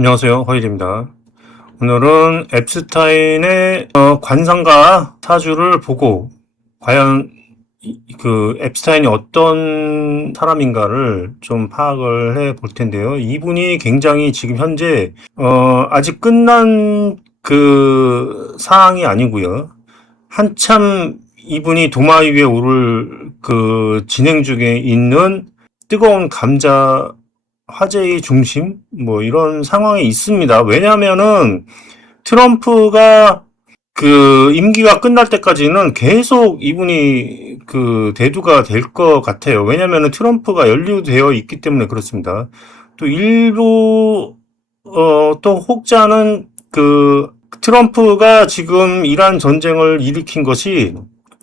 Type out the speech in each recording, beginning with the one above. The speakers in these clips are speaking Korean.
안녕하세요. 허일입니다. 오늘은 앱스타인의 관상가 사주를 보고 과연 그 앱스타인이 어떤 사람인가를 좀 파악을 해 볼 텐데요. 이분이 굉장히 지금 현재 아직 끝난 그 사항이 아니고요. 한참 이분이 도마 위에 오를 그 진행 중에 있는 뜨거운 감자 화제의 중심 뭐 이런 상황이 있습니다. 왜냐하면은 트럼프가 그 임기가 끝날 때까지는 계속 이분이 그 대두가 될 것 같아요. 왜냐하면은 트럼프가 연루되어 있기 때문에 그렇습니다. 또 일부 또 혹자는 그 트럼프가 지금 이란 전쟁을 일으킨 것이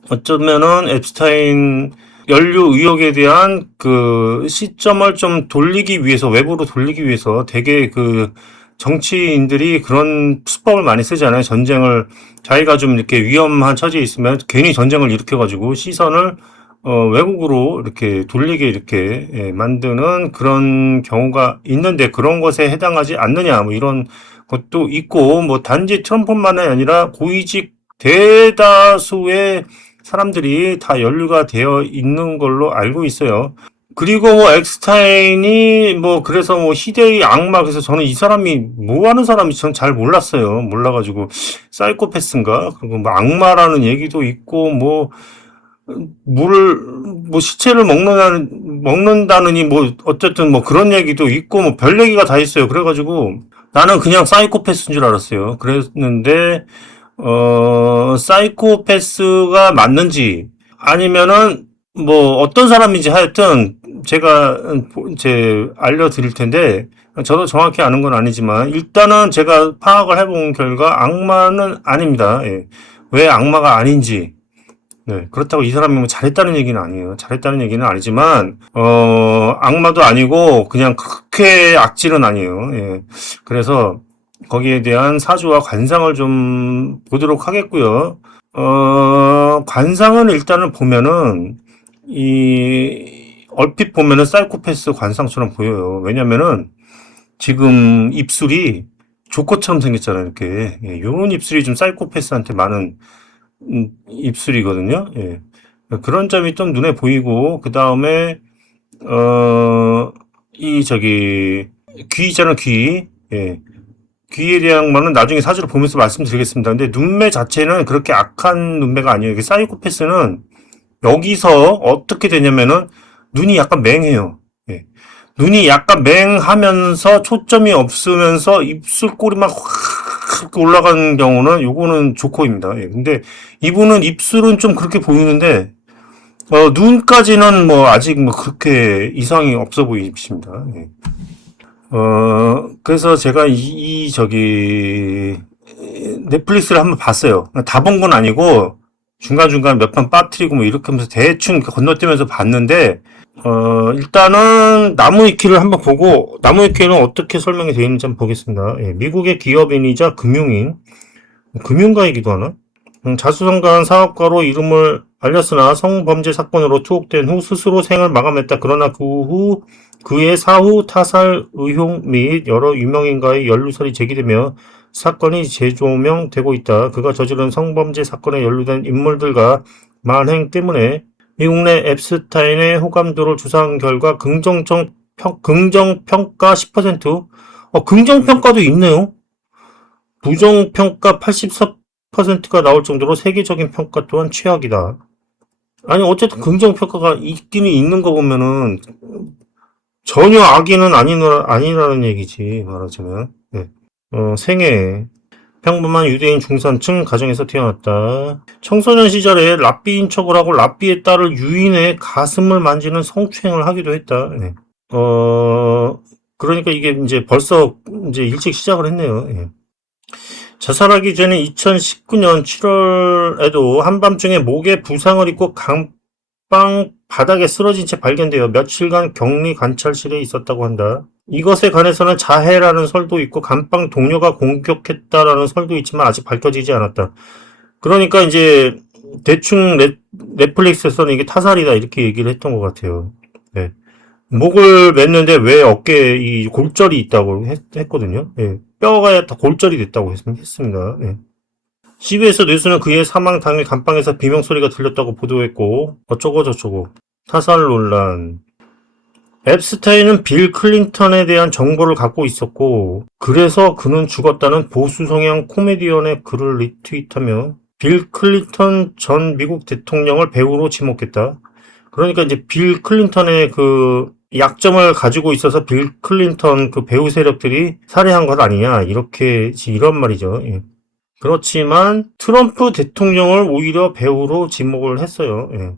어쩌면은 앱스타인 연루 의혹에 대한 그 시점을 좀 돌리기 위해서, 외부로 돌리기 위해서 되게 그 정치인들이 그런 수법을 많이 쓰잖아요. 전쟁을, 자기가 좀 이렇게 위험한 처지에 있으면 괜히 전쟁을 일으켜가지고 시선을 외국으로 이렇게 돌리게 이렇게 만드는 그런 경우가 있는데 그런 것에 해당하지 않느냐, 뭐 이런 것도 있고, 뭐 단지 트럼프만이 아니라 고위직 대다수의 사람들이 다 연루가 되어 있는 걸로 알고 있어요. 그리고 뭐 엑스타인이 뭐 그래서 뭐 희대의 악마, 그래서 저는 이 사람이 뭐 하는 사람인지 전 잘 몰랐어요. 몰라가지고 사이코패스인가, 그리고 뭐 악마라는 얘기도 있고 뭐 물을 뭐 시체를 먹는다느니 뭐 어쨌든 뭐 그런 얘기도 있고 뭐 별 얘기가 다 있어요. 그래가지고 나는 그냥 사이코패스인 줄 알았어요. 그랬는데 사이코패스가 맞는지 아니면은 뭐 어떤 사람인지 하여튼 제가 이제 알려드릴 텐데, 저도 정확히 아는 건 아니지만 일단은 제가 파악을 해본 결과 악마는 아닙니다. 예. 왜 악마가 아닌지. 네, 그렇다고 이 사람이 뭐 잘했다는 얘기는 아니에요. 잘했다는 얘기는 아니지만, 악마도 아니고, 그냥 그렇게 악질은 아니에요. 예. 그래서, 거기에 대한 사주와 관상을 좀 보도록 하겠고요. 관상은 일단은 보면은, 얼핏 보면은 사이코패스 관상처럼 보여요. 왜냐면은, 지금 입술이 조커처럼 생겼잖아요, 이렇게. 예, 요런 입술이 좀 사이코패스한테 많은 입술이거든요. 예. 그런 점이 좀 눈에 보이고, 그 다음에, 어, 귀 있잖아, 귀. 예. 귀에 대한 거는 나중에 사주를 보면서 말씀드리겠습니다. 근데 눈매 자체는 그렇게 악한 눈매가 아니에요. 이게 사이코패스는 여기서 어떻게 되냐면은 눈이 약간 맹해요. 예. 눈이 약간 맹하면서 초점이 없으면서 입술꼬리 막 확 올라가는 경우는 요거는 조커입니다. 예. 근데 이분은 입술은 좀 그렇게 보이는데 눈까지는 뭐 아직 뭐 그렇게 이상이 없어 보이십니다. 예. 그래서 제가 넷플릭스를 한번 봤어요. 다 본 건 아니고, 중간중간 몇 편 빠뜨리고 뭐 이렇게 하면서 대충 건너뛰면서 봤는데, 일단은 나무위키를 한번 보고, 나무위키는 어떻게 설명이 되어 있는지 한번 보겠습니다. 예, 미국의 기업인이자 금융가이기도 하나? 자수성가한 사업가로 이름을 알렸으나 성범죄 사건으로 투옥된 후 스스로 생을 마감했다. 그러나 그의 사후 타살 의혹 및 여러 유명인과의 연루설이 제기되며 사건이 재조명되고 있다. 그가 저지른 성범죄 사건에 연루된 인물들과 만행 때문에 미국 내 앱스타인의 호감도를 조사한 결과 긍정평가 10%, 긍정평가도 있네요. 부정평가 84%가 나올 정도로 세계적인 평가 또한 최악이다. 아니, 어쨌든 긍정평가가 있기는 있는 거 보면은 전혀 악의는 아니라는 얘기지, 말하자면. 네. 생애. 평범한 유대인 중산층 가정에서 태어났다. 청소년 시절에 랍비인 척을 하고 랍비의 딸을 유인해 가슴을 만지는 성추행을 하기도 했다. 네. 그러니까 이게 이제 벌써 이제 일찍 시작을 했네요. 예. 자살하기 전에 2019년 7월에도 한밤중에 목에 부상을 입고 강방 바닥에 쓰러진 채 발견되어 며칠간 격리 관찰실에 있었다고 한다. 이것에 관해서는 자해라는 설도 있고 감방 동료가 공격했다라는 설도 있지만 아직 밝혀지지 않았다. 그러니까 이제 대충 넷플릭스에서는 이게 타살이다 이렇게 얘기를 했던 것 같아요. 네. 목을 맸는데 왜 어깨에 이 골절이 있다고 했거든요. 예. 뼈가 다 골절이 됐다고 했습니다. 예. CBS 뉴스는 그의 사망 당일 감방에서 비명 소리가 들렸다고 보도했고 어쩌고 저쩌고 타살 논란. 앱스타인은 빌 클린턴에 대한 정보를 갖고 있었고 그래서 그는 죽었다는 보수 성향 코미디언의 글을 리트윗하며 빌 클린턴 전 미국 대통령을 배우로 지목했다. 그러니까 이제 빌 클린턴의 그 약점을 가지고 있어서 빌 클린턴 그 배우 세력들이 살해한 것 아니냐 이렇게 이런 말이죠. 예. 그렇지만 트럼프 대통령을 오히려 배우로 지목을 했어요. 예.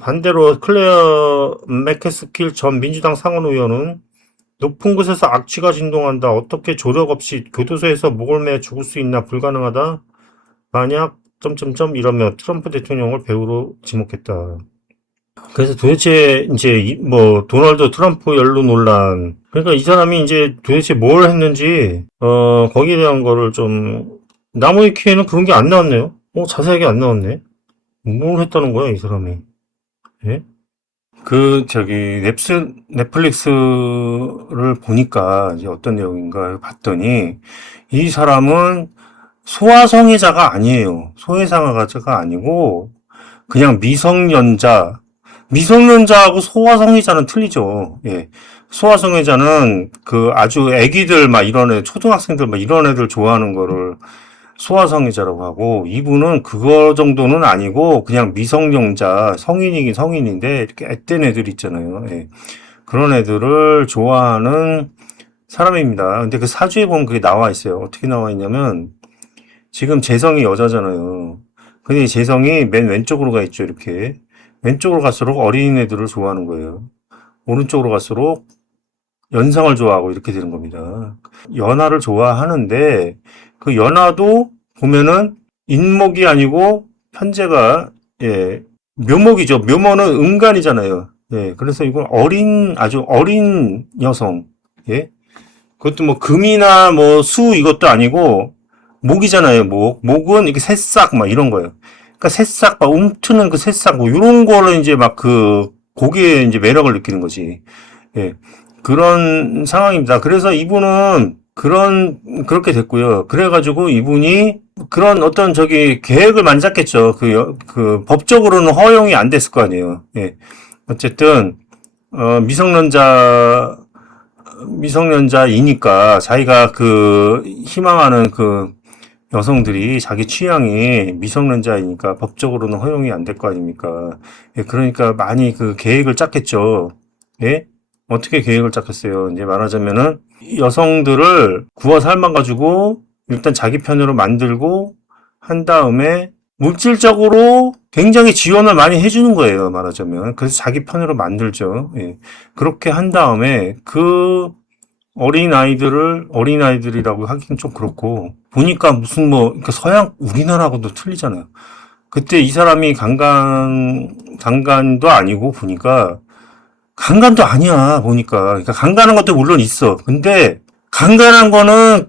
반대로 클레어 맥캐스킬 전 민주당 상원의원은 높은 곳에서 악취가 진동한다. 어떻게 조력 없이 교도소에서 목을 매 죽을 수 있나 불가능하다. 만약 점점점 이러며 트럼프 대통령을 배우로 지목했다. 그래서 도대체 이제 뭐 도널드 트럼프 연루 논란 그러니까 이 사람이 이제 도대체 뭘 했는지 거기에 대한 거를 좀 나무위키에는 그런 게 안 나왔네요. 자세하게 안 나왔네. 뭘 했다는 거야 이 사람이. 예? 넷플릭스를 보니까 이제 어떤 내용인가 봤더니 이 사람은 소아성애자가 아니에요. 소외상아가자가 아니고 그냥 미성년자하고 소아성애자는 틀리죠. 예. 소아성애자는 그 아주 애기들 막 이런 애, 초등학생들 막 이런 애들 좋아하는 거를 소아성애자라고 하고 이분은 그거 정도는 아니고 그냥 미성년자 성인이긴 성인인데 이렇게 앳된 애들 있잖아요. 예. 그런 애들을 좋아하는 사람입니다. 근데 그 사주에 보면 그게 나와 있어요. 어떻게 나와 있냐면 지금 재성이 여자잖아요. 근데 이 재성이 맨 왼쪽으로 가 있죠. 이렇게 왼쪽으로 갈수록 어린애들을 좋아하는 거예요. 오른쪽으로 갈수록 연상을 좋아하고 이렇게 되는 겁니다. 연하를 좋아하는데 그 연하도 보면은 인목이 아니고 현재가 예, 묘목이죠. 묘목은 음간이잖아요. 예, 그래서 이건 아주 어린 여성. 예, 그것도 뭐 금이나 뭐 수 이것도 아니고 목이잖아요. 목은 이렇게 새싹 막 이런 거예요. 그러니까 새싹 막 움트는 그 새싹 뭐 이런 거를 이제 막 그 고기에 이제 매력을 느끼는 거지. 예. 그런 상황입니다. 그래서 이분은 그렇게 됐고요. 그래가지고 이분이 그런 어떤 계획을 많이 짰겠죠. 법적으로는 허용이 안 됐을 거 아니에요. 예. 어쨌든, 미성년자이니까 자기가 희망하는 여성들이 자기 취향이 미성년자이니까 법적으로는 허용이 안 될 거 아닙니까? 예, 그러니까 많이 계획을 짰겠죠. 예? 어떻게 계획을 짰겠어요? 이제 말하자면은 여성들을 구워 삶아가지고 일단 자기 편으로 만들고 한 다음에 물질적으로 굉장히 지원을 많이 해주는 거예요. 말하자면. 그래서 자기 편으로 만들죠. 예. 그렇게 한 다음에 어린아이들이라고 하긴 좀 그렇고, 보니까 무슨 그러니까 우리나라하고도 틀리잖아요. 그때 이 사람이 강간도 아니고 보니까, 강간도 아니야, 보니까. 그러니까 강간한 것도 물론 있어. 근데, 강간한 거는,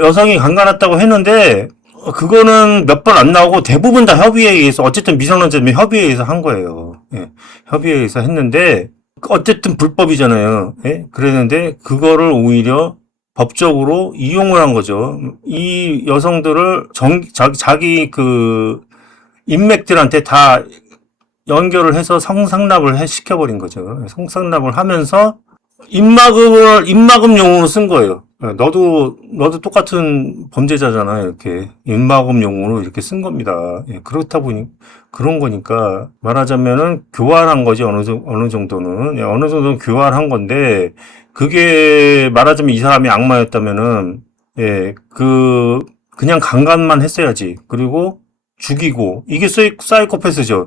여성이 강간했다고 했는데, 그거는 몇 번 안 나오고 대부분 다 협의에 의해서, 어쨌든 미성년자면 협의에 의해서 한 거예요. 예. 협의에 의해서 했는데, 어쨌든 불법이잖아요. 예? 그랬는데 그거를 오히려 법적으로 이용을 한 거죠. 이 여성들을 자기 인맥들한테 다 연결을 해서 성상납을 시켜버린 거죠. 성상납을 하면서 입막음용으로 쓴 거예요. 너도 똑같은 범죄자잖아. 이렇게 입막음용으로 이렇게 쓴 겁니다. 예, 그렇다 보니 그런 거니까 말하자면은 교활한 거지 어느 정도는 어느 정도는 교활한 건데 그게 말하자면 이 사람이 악마였다면은 그냥 강간만 했어야지. 그리고 죽이고 이게 사이코패스죠.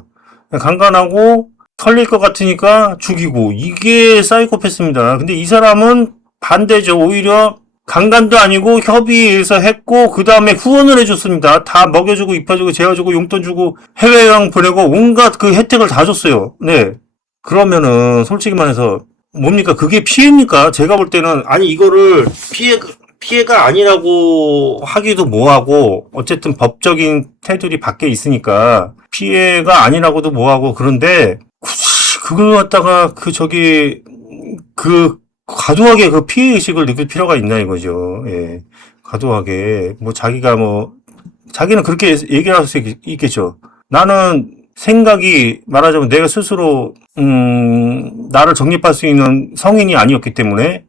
강간하고 털릴 것 같으니까 죽이고 이게 사이코패스입니다. 근데 이 사람은 반대죠. 오히려 강간도 아니고 협의에 의해서 했고 그 다음에 후원을 해줬습니다. 다 먹여주고 입혀주고 재워주고 용돈 주고 해외여행 보내고 온갖 혜택을 다 줬어요. 네. 그러면은 솔직히 말해서 뭡니까? 그게 피해입니까? 제가 볼 때는 아니 이거를 피해가 아니라고 하기도 뭐하고 어쨌든 법적인 테두리 밖에 있으니까 피해가 아니라고도 뭐하고 그런데 굳이 그걸 갖다가 과도하게 그 피해의식을 느낄 필요가 있나 이거죠. 예. 과도하게. 자기는 그렇게 얘기를 할 수 있겠죠. 나는 생각이 말하자면 내가 스스로, 나를 정립할 수 있는 성인이 아니었기 때문에,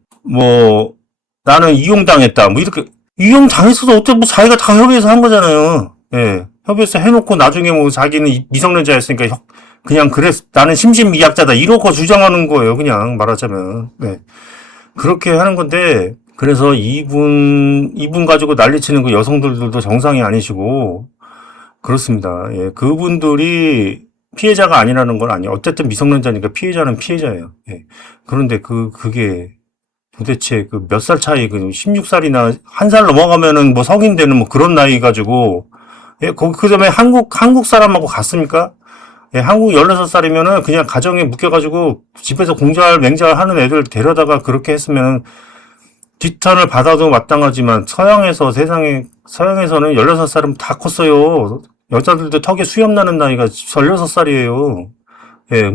나는 이용당했다. 이렇게, 이용당했어도 어때, 자기가 다 협의해서 한 거잖아요. 예. 협의해서 해놓고 나중에 자기는 미성년자였으니까 그냥 나는 심신미약자다. 이러고 주장하는 거예요. 그냥 말하자면. 네. 그렇게 하는 건데, 그래서 이분 가지고 난리치는 그 여성들도 정상이 아니시고, 그렇습니다. 예. 그분들이 피해자가 아니라는 건 아니에요. 어쨌든 미성년자니까 피해자는 피해자예요. 예. 그런데 그게 도대체 몇 살 차이, 16살이나 1살 넘어가면은 성인 되는 그런 나이 가지고, 예, 그 다음에 한국 사람하고 같습니까? 예, 한국 16살이면은 그냥 가정에 묶여가지고 집에서 공잘, 맹잘 하는 애들 데려다가 그렇게 했으면 뒷탄을 받아도 마땅하지만 서양에서는 16살은 다 컸어요. 여자들도 턱에 수염 나는 나이가 16살이에요. 예,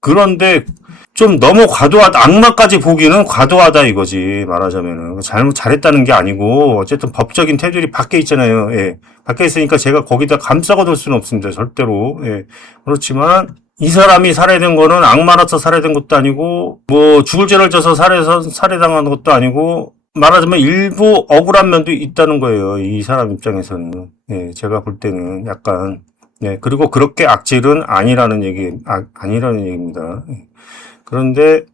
그런데 좀 너무 악마까지 보기는 과도하다 이거지, 말하자면은. 잘했다는 게 아니고, 어쨌든 법적인 테두리 밖에 있잖아요. 예. 밖에 있으니까 제가 거기다 감싸고 둘 수는 없습니다, 절대로. 예. 그렇지만, 이 사람이 살해된 거는 악마라서 살해된 것도 아니고, 죽을 죄를 져서 살해당한 것도 아니고, 말하자면 일부 억울한 면도 있다는 거예요, 이 사람 입장에서는. 예, 제가 볼 때는 약간. 예, 그리고 그렇게 악질은 아니라는 얘기입니다. 예. 그런데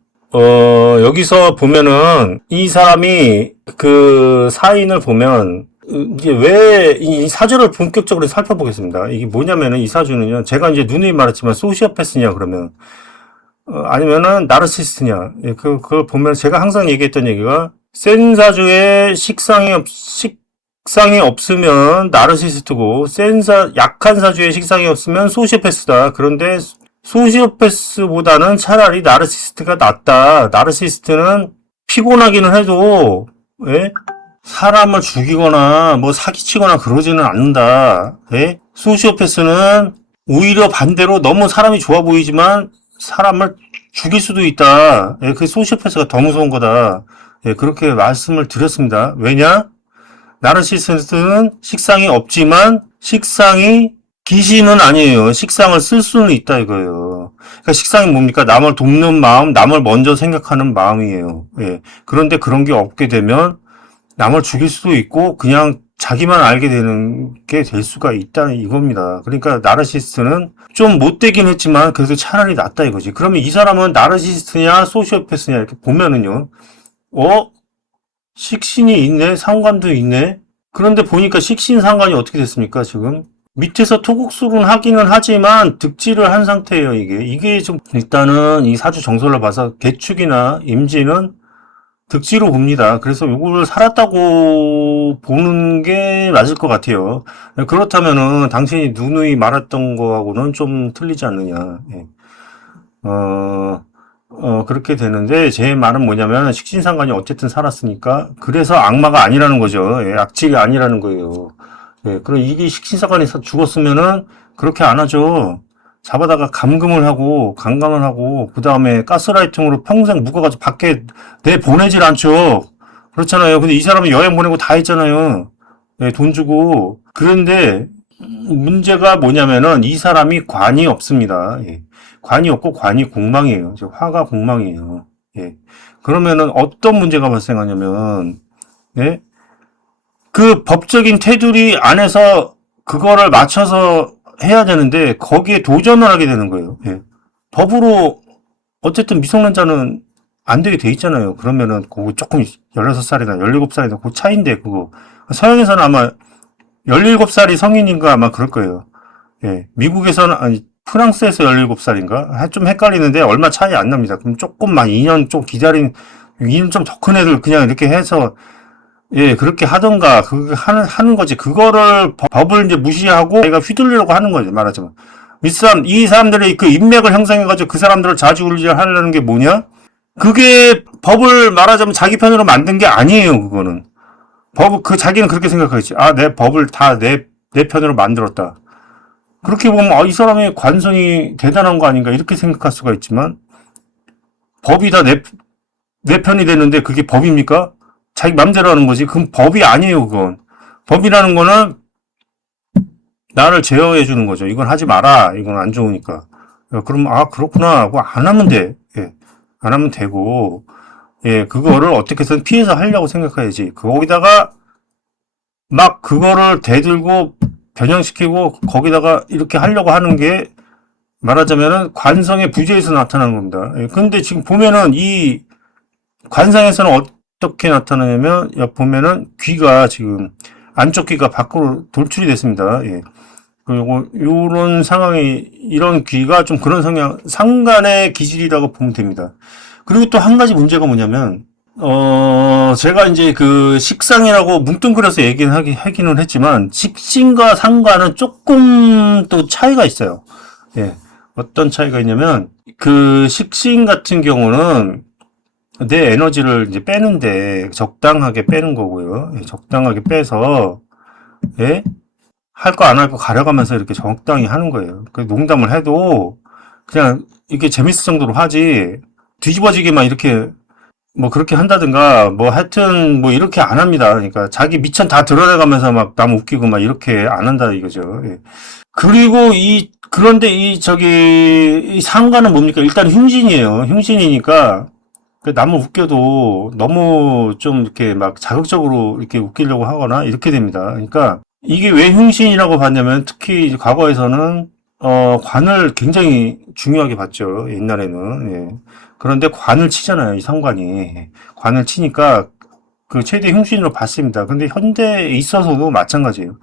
여기서 보면은 이 사람이 그 사인을 보면 이게 왜 이 사주를 본격적으로 살펴보겠습니다. 이게 뭐냐면은 이 사주는요. 제가 이제 누누이 말했지만 소시오패스냐 그러면 아니면은 나르시스트냐. 예, 그걸 보면 제가 항상 얘기했던 얘기가 센 사주에 식상이 없으면 나르시스트고 약한 사주에 식상이 없으면 소시오패스다. 그런데 소시오패스보다는 차라리 나르시스트가 낫다. 나르시스트는 피곤하기는 해도, 예? 사람을 죽이거나, 사기치거나 그러지는 않는다. 예? 소시오패스는 오히려 반대로 너무 사람이 좋아 보이지만 사람을 죽일 수도 있다. 예? 그 소시오패스가 더 무서운 거다. 예, 그렇게 말씀을 드렸습니다. 왜냐? 나르시스트는 식상이 없지만 귀신은 아니에요. 식상을 쓸 수는 있다 이거예요. 그러니까 식상이 뭡니까? 남을 돕는 마음, 남을 먼저 생각하는 마음이에요. 예. 그런데 그런 게 없게 되면 남을 죽일 수도 있고 그냥 자기만 알게 되는 게 될 수가 있다는 이겁니다. 그러니까 나르시스트는 좀 못되긴 했지만 그래도 차라리 낫다 이거지. 그러면 이 사람은 나르시스트냐 소시오패스냐 이렇게 보면은요. 식신이 있네? 상관도 있네? 그런데 보니까 식신 상관이 어떻게 됐습니까 지금? 밑에서 토국술은 하기는 하지만 득지를 한 상태예요, 이게 좀, 일단은 이 사주 정설로 봐서 개축이나 임진은 득지로 봅니다. 그래서 요거를 살았다고 보는 게 맞을 것 같아요. 그렇다면은 당신이 누누이 말했던 거하고는 좀 틀리지 않느냐. 예. 그렇게 되는데 제 말은 뭐냐면 식신상관이 어쨌든 살았으니까 그래서 악마가 아니라는 거죠. 예, 악질이 아니라는 거예요. 예, 그럼 이게 식신사관이 죽었으면은 그렇게 안 하죠. 잡아다가 감금을 하고 강간을 하고 그 다음에 가스라이팅으로 평생 묶어가지고 밖에 내보내질 않죠. 그렇잖아요. 근데 이 사람은 여행 보내고 다 했잖아요. 예, 돈 주고. 그런데 문제가 뭐냐면은 이 사람이 관이 없습니다. 예. 관이 없고 관이 공망이에요. 화가 공망이에요. 예. 그러면은 어떤 문제가 발생하냐면 예? 그 법적인 테두리 안에서 그거를 맞춰서 해야 되는데 거기에 도전을 하게 되는 거예요. 예. 법으로 어쨌든 미성년자는 안 되게 돼 있잖아요. 그러면은 그거 조금 16살이나 17살이나 그 차이인데 그거 서양에서는 아마 17살이 성인인가 아마 그럴 거예요. 예. 미국에서는 아니 프랑스에서 17살인가? 좀 헷갈리는데 얼마 차이 안 납니다. 그럼 조금만 2년 좀 2년 좀 더 큰 애들 그냥 이렇게 해서 예, 그렇게 하던가, 하는 거지. 그거를, 법을 이제 무시하고, 내가 휘둘리려고 하는 거지, 말하자면. 이 사람들이 그 인맥을 형성해가지고 그 사람들을 좌지우지하려는 게 뭐냐? 그게 법을 말하자면 자기 편으로 만든 게 아니에요, 그거는. 자기는 그렇게 생각하겠지. 내 법을 다 내 편으로 만들었다. 그렇게 보면 이 사람의 관성이 대단한 거 아닌가 이렇게 생각할 수가 있지만 법이 다 내 편이 됐는데 그게 법입니까? 자기 맘대로 하는 거지. 그건 법이 아니에요, 그건. 법이라는 거는 나를 제어해 주는 거죠. 이건 하지 마라. 이건 안 좋으니까. 그럼 그렇구나 하고 안 하면 돼. 예. 안 하면 되고 예, 그거를 어떻게든 피해서 하려고 생각해야지. 거기다가 막 그거를 대들고 변형시키고 거기다가 이렇게 하려고 하는 게 말하자면은 관성의 부재에서 나타나는 겁니다. 예, 근데 지금 보면은 이 관상에서는 어떻게 나타나냐면 보면은 귀가 지금 안쪽 귀가 밖으로 돌출이 됐습니다. 예. 그리고 요런 상황이 이런 귀가 좀 그런 성향 상간의 기질이라고 보면 됩니다. 그리고 또 한 가지 문제가 뭐냐면 제가 이제 그 식상이라고 뭉뚱그려서 얘기는 하기는 했지만 식신과 상관은 조금 또 차이가 있어요. 예. 어떤 차이가 있냐면 그 식신 같은 경우는 내 에너지를 이제 빼는데 적당하게 빼는 거고요. 예, 적당하게 빼서 예? 할 거 안 할 거 가려가면서 이렇게 적당히 하는 거예요. 그 농담을 해도 그냥 이게 재밌을 정도로 하지 뒤집어지게만 이렇게 뭐 그렇게 한다든가 뭐 하여튼 뭐 이렇게 안 합니다. 그러니까 자기 미천 다 드러내가면서 막 남 웃기고 막 이렇게 안 한다 이거죠. 예. 그리고 그런데 이 상관은 뭡니까? 일단 흉신이에요. 흉신이니까 그 남을 웃겨도 너무 좀 이렇게 막 자극적으로 이렇게 웃기려고 하거나 이렇게 됩니다. 그러니까 이게 왜 흉신이라고 봤냐면 특히 이제 과거에서는 관을 굉장히 중요하게 봤죠. 옛날에는. 예. 그런데 관을 치잖아요. 이 상관이. 관을 치니까 그 최대 흉신으로 봤습니다. 근데 현대에 있어서도 마찬가지예요.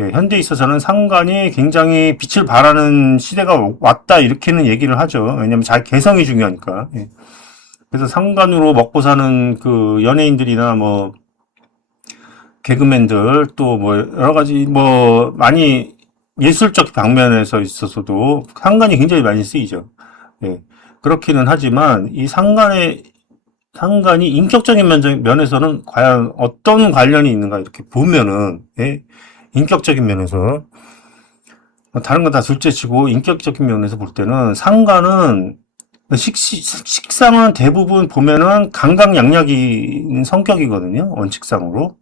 예, 현대에 있어서는 상관이 굉장히 빛을 발하는 시대가 왔다 이렇게는 얘기를 하죠. 왜냐면 자기 개성이 중요하니까. 예. 그래서 상관으로 먹고 사는 그 연예인들이나 뭐 개그맨들 또 뭐 여러 가지 뭐 많이 예술적 방면에서 있어서도 상관이 굉장히 많이 쓰이죠. 예. 그렇기는 하지만 이 상관이 인격적인 면에서는 과연 어떤 관련이 있는가 이렇게 보면은 예? 인격적인 면에서 다른 건 다 둘째치고 인격적인 면에서 볼 때는 상관은 식상은 대부분 보면은 강강약약인 성격이거든요. 원칙상으로.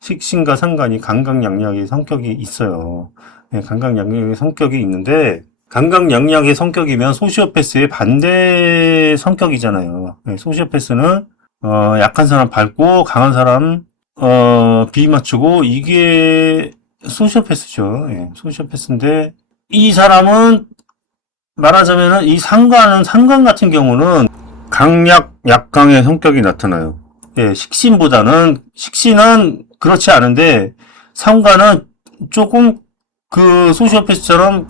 식신과 상관이 강강약약의 성격이 있어요. 네, 강강약약의 성격이 있는데 강강약약의 성격이면 소시오패스의 반대 성격이잖아요. 네, 소시오패스는 약한 사람 밟고 강한 사람 비위 맞추고 이게 소시오패스죠. 예, 소시오패스인데 이 사람은 말하자면은 이 상관 같은 경우는 약강의 성격이 나타나요. 예, 식신은 그렇지 않은데 상관은 조금 그 소시오패스처럼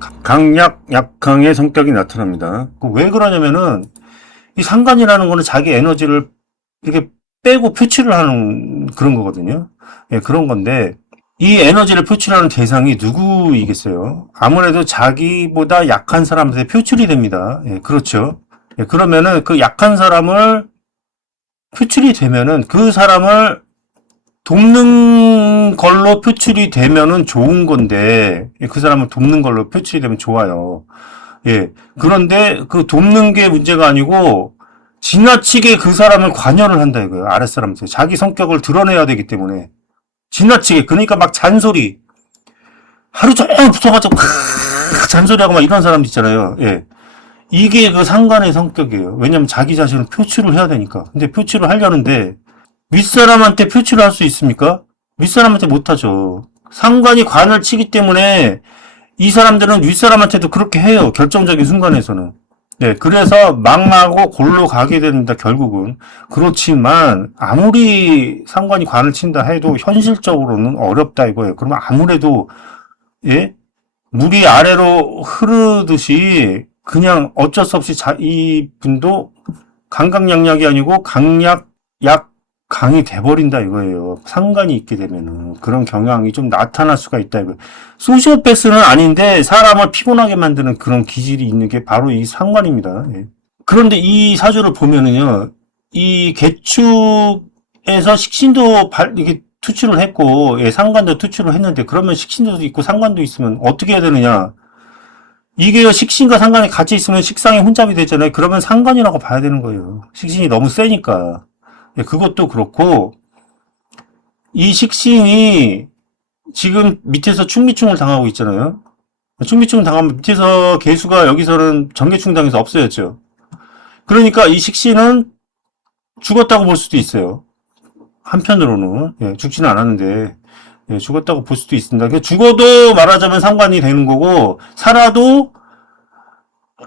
약강의 성격이 나타납니다. 왜 그러냐면은 이 상관이라는 거는 자기 에너지를 이렇게 빼고 표출을 하는 그런 거거든요. 예, 그런 건데 이 에너지를 표출하는 대상이 누구이겠어요? 아무래도 자기보다 약한 사람한테 표출이 됩니다. 예, 그렇죠. 예, 그러면은 그 약한 사람을 표출이 되면은 그 사람을 돕는 걸로 표출이 되면은 좋은 건데, 예, 그 사람을 돕는 걸로 표출이 되면 좋아요. 예. 그런데 그 돕는 게 문제가 아니고 지나치게 그 사람을 관여를 한다 이거예요. 아랫사람한테. 자기 성격을 드러내야 되기 때문에. 지나치게. 그러니까 막 잔소리. 하루 종일 붙어가지고 잔소리하고 막 이런 사람 있잖아요. 예. 이게 그 상관의 성격이에요. 왜냐면 자기 자신을 표출을 해야 되니까. 근데 표출을 하려는데 윗사람한테 표출을 할 수 있습니까? 윗사람한테 못하죠. 상관이 관을 치기 때문에 이 사람들은 윗사람한테도 그렇게 해요. 결정적인 순간에서는. 네, 그래서 망하고 골로 가게 된다, 결국은. 그렇지만, 아무리 상관이 관을 친다 해도 현실적으로는 어렵다 이거예요. 그러면 아무래도, 예? 물이 아래로 흐르듯이 그냥 어쩔 수 없이 이 분도 강강약약이 아니고 강이 돼버린다 이거예요. 상관이 있게 되면은 그런 경향이 좀 나타날 수가 있다 이거예요. 소시오패스는 아닌데 사람을 피곤하게 만드는 그런 기질이 있는 게 바로 이 상관입니다. 예. 그런데 이 사주를 보면은요, 이 개축에서 식신도 이게 투출을 했고, 예, 상관도 투출을 했는데 그러면 식신도 있고 상관도 있으면 어떻게 해야 되느냐? 이게 식신과 상관이 같이 있으면 식상이 혼잡이 되잖아요. 그러면 상관이라고 봐야 되는 거예요. 식신이 너무 세니까. 예, 그것도 그렇고, 이 식신이 지금 밑에서 충미충을 당하고 있잖아요. 충미충을 당하면 밑에서 개수가 여기서는 전개충 당해서 없어졌죠. 그러니까 이 식신은 죽었다고 볼 수도 있어요. 한편으로는. 예, 죽지는 않았는데. 예, 죽었다고 볼 수도 있습니다. 그러니까 죽어도 말하자면 상관이 되는 거고, 살아도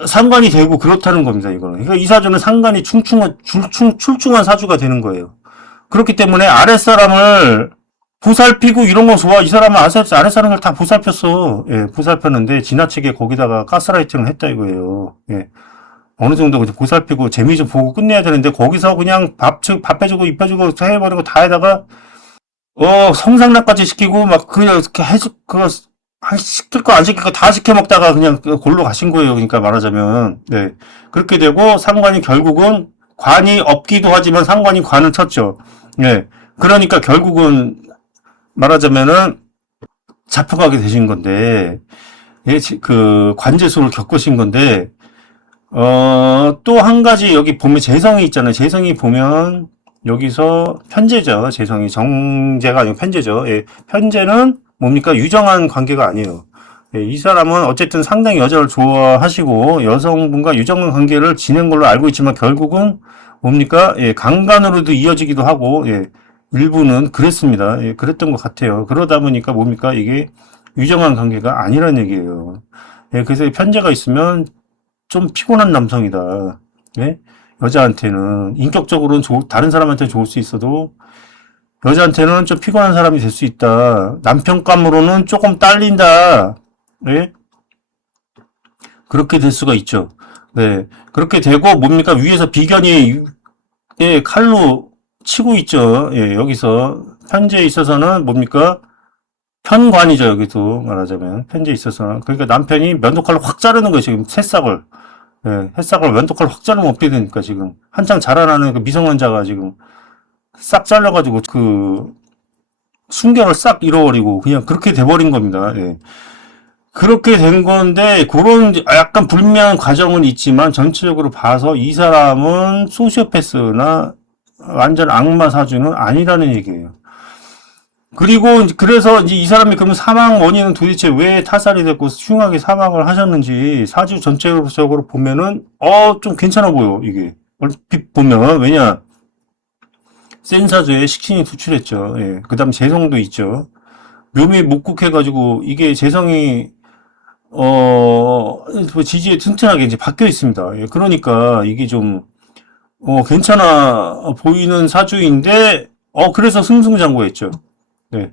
상관이 되고 그렇다는 겁니다, 이거는. 그러니까 이 사주는 상관이 출중한 사주가 되는 거예요. 그렇기 때문에 아랫사람을 보살피고 이런 거 좋아. 이 사람은 아랫사람을 다 보살폈어. 예, 보살폈는데 지나치게 거기다가 가스라이팅을 했다 이거예요. 예. 어느 정도 보살피고 재미 좀 보고 끝내야 되는데 거기서 그냥 밥 해주고 입 해주고 해버리고 다 해다가 성상납까지 시키고 막 그냥 이렇게 시킬 거 안 시킬 거 다 시켜 먹다가 그냥 골로 가신 거예요. 그러니까 말하자면 네 그렇게 되고 상관이 결국은 관이 없기도 하지만 상관이 관을 쳤죠. 네 그러니까 결국은 말하자면은 잡혀가게 되신 건데 예, 그 관제소를 겪으신 건데 또 한 가지 여기 보면 재성이 있잖아요. 재성이 보면 여기서 편제죠. 재성이 정제가 아니고 편제죠. 예, 편제는 뭡니까? 유정한 관계가 아니에요. 예, 이 사람은 어쨌든 상당히 여자를 좋아하시고 여성분과 유정한 관계를 지낸 걸로 알고 있지만 결국은 뭡니까? 예, 강간으로도 이어지기도 하고 예, 일부는 그랬습니다. 예, 그랬던 것 같아요. 그러다 보니까 뭡니까? 이게 유정한 관계가 아니라는 얘기예요. 예, 그래서 편제가 있으면 좀 피곤한 남성이다. 예? 여자한테는 인격적으로는 다른 사람한테 좋을 수 있어도 여자한테는 좀 피곤한 사람이 될 수 있다. 남편감으로는 조금 딸린다. 예? 그렇게 될 수가 있죠. 네. 그렇게 되고 뭡니까? 위에서 비견이 예, 칼로 치고 있죠. 예, 여기서 편제에 있어서는 뭡니까? 편관이죠. 여기도 말하자면 편제에 있어서는 그러니까 남편이 면도칼로 확 자르는 거예요. 지금 새싹을. 예, 햇삭을 면도칼로 확 자르면 어떻게 되니까 지금 한창 자라나는 그 미성년자가 지금 싹 잘라가지고 그 순결을 싹 잃어버리고 그냥 그렇게 돼버린 겁니다. 예. 그렇게 된 건데 그런 약간 불미한 과정은 있지만 전체적으로 봐서 이 사람은 소시오패스나 완전 악마 사주는 아니라는 얘기예요. 그리고 그래서 이제 이 사람이 그러면 사망 원인은 도대체 왜 타살이 됐고 흉하게 사망을 하셨는지 사주 전체적으로 보면은 좀 괜찮아 보여 이게 얼핏 보면 왜냐 센 사주에 식신이 투출했죠. 예. 그다음 재성도 있죠. 묘미 목국해가지고 이게 재성이 지지에 튼튼하게 이제 바뀌어 있습니다. 예. 그러니까 이게 좀 괜찮아 보이는 사주인데 그래서 승승장구했죠. 네.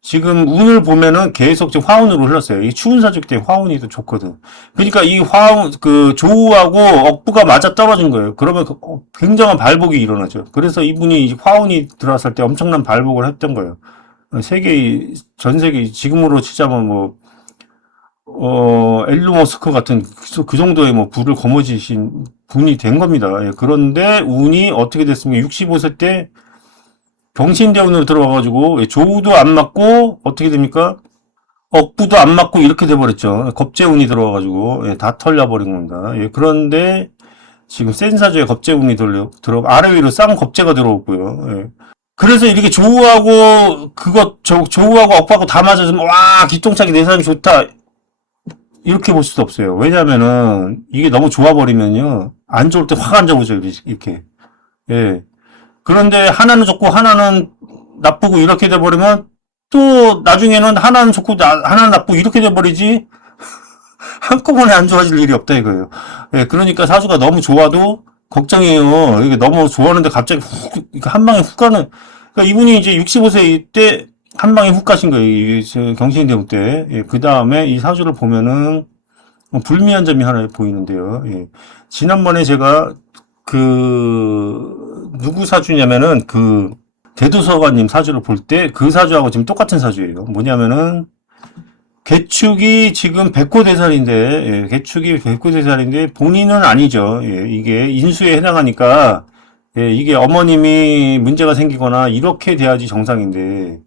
지금 운을 보면은 계속 지금 화운으로 흘렀어요. 이 추운 사주기 때문에 화운이 더 좋거든. 그러니까 이 화운, 그 조우하고 억부가 맞아 떨어진 거예요. 그러면 굉장한 발복이 일어나죠. 그래서 이분이 화운이 들어왔을 때 엄청난 발복을 했던 거예요. 전 세계, 지금으로 치자면 뭐, 엘론 머스크 같은 그 정도의 뭐 부를 거머쥐신 분이 된 겁니다. 예, 그런데 운이 어떻게 됐습니까? 65세 때 병신대운으로 들어와가지고 조우도 안 맞고 어떻게 됩니까? 억부도 안 맞고 이렇게 돼버렸죠. 겁재운이 들어와가지고 다 털려버린 겁니다. 예, 그런데 지금 센사주에 겁재운이 아래 위로 쌍 겁재가 들어오고요. 예. 그래서 이렇게 조우하고 조우하고 억부하고 다 맞아주면 와 기똥차게 내 사람이 좋다 이렇게 볼 수도 없어요. 왜냐면은 이게 너무 좋아버리면요 안 좋을 때 확 안 좋아져 이렇게. 예. 그런데 하나는 좋고 하나는 나쁘고 이렇게 돼버리면 또 나중에는 하나는 좋고 하나는 나쁘고 이렇게 돼버리지 한꺼번에 안 좋아질 일이 없다 이거예요. 예, 그러니까 사주가 너무 좋아도 걱정이에요. 이게 너무 좋아하는데 갑자기 한 방에 훅 가는. 그러니까 이분이 이제 65세 때 한 방에 훅 가신 거예요. 경신대운 때. 예, 그 다음에 이 사주를 보면은 불미한 점이 하나 보이는데요. 예. 지난번에 제가 누구 사주냐면은 대도서관님 사주를 볼 때 그 사주하고 지금 똑같은 사주예요. 뭐냐면은 개축이 지금 백호대살인데 예, 개축이 백호대살인데 본인은 아니죠. 예, 이게 인수에 해당하니까 예, 이게 어머님이 문제가 생기거나 이렇게 돼야지 정상인데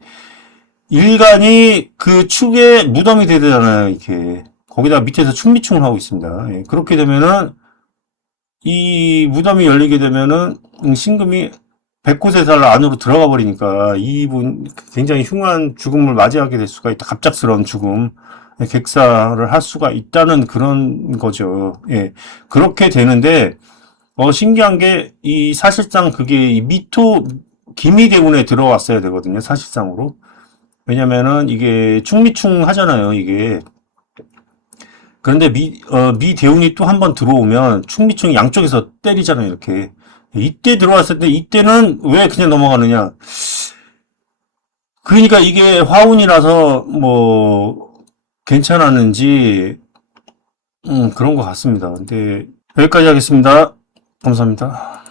일간이 그 축에 무덤이 되잖아요. 이렇게 거기다 밑에서 충미충을 하고 있습니다. 예, 그렇게 되면은 이 무덤이 열리게 되면은 신금이 백호세살 안으로 들어가 버리니까 이분 굉장히 흉한 죽음을 맞이하게 될 수가 있다. 갑작스러운 죽음, 객사를 할 수가 있다는 그런 거죠. 예, 그렇게 되는데 신기한 게 이 사실상 그게 이 미토 기미대운에 들어왔어야 되거든요. 사실상으로. 왜냐면은 이게 충미충 하잖아요. 이게. 그런데 미대운이 또 한 번 들어오면 충미충이 양쪽에서 때리잖아요. 이렇게. 이때 들어왔을 때 이때는 왜 그냥 넘어가느냐. 그러니까 이게 화운이라서 뭐 괜찮았는지 그런 것 같습니다. 근데 여기까지 하겠습니다. 감사합니다.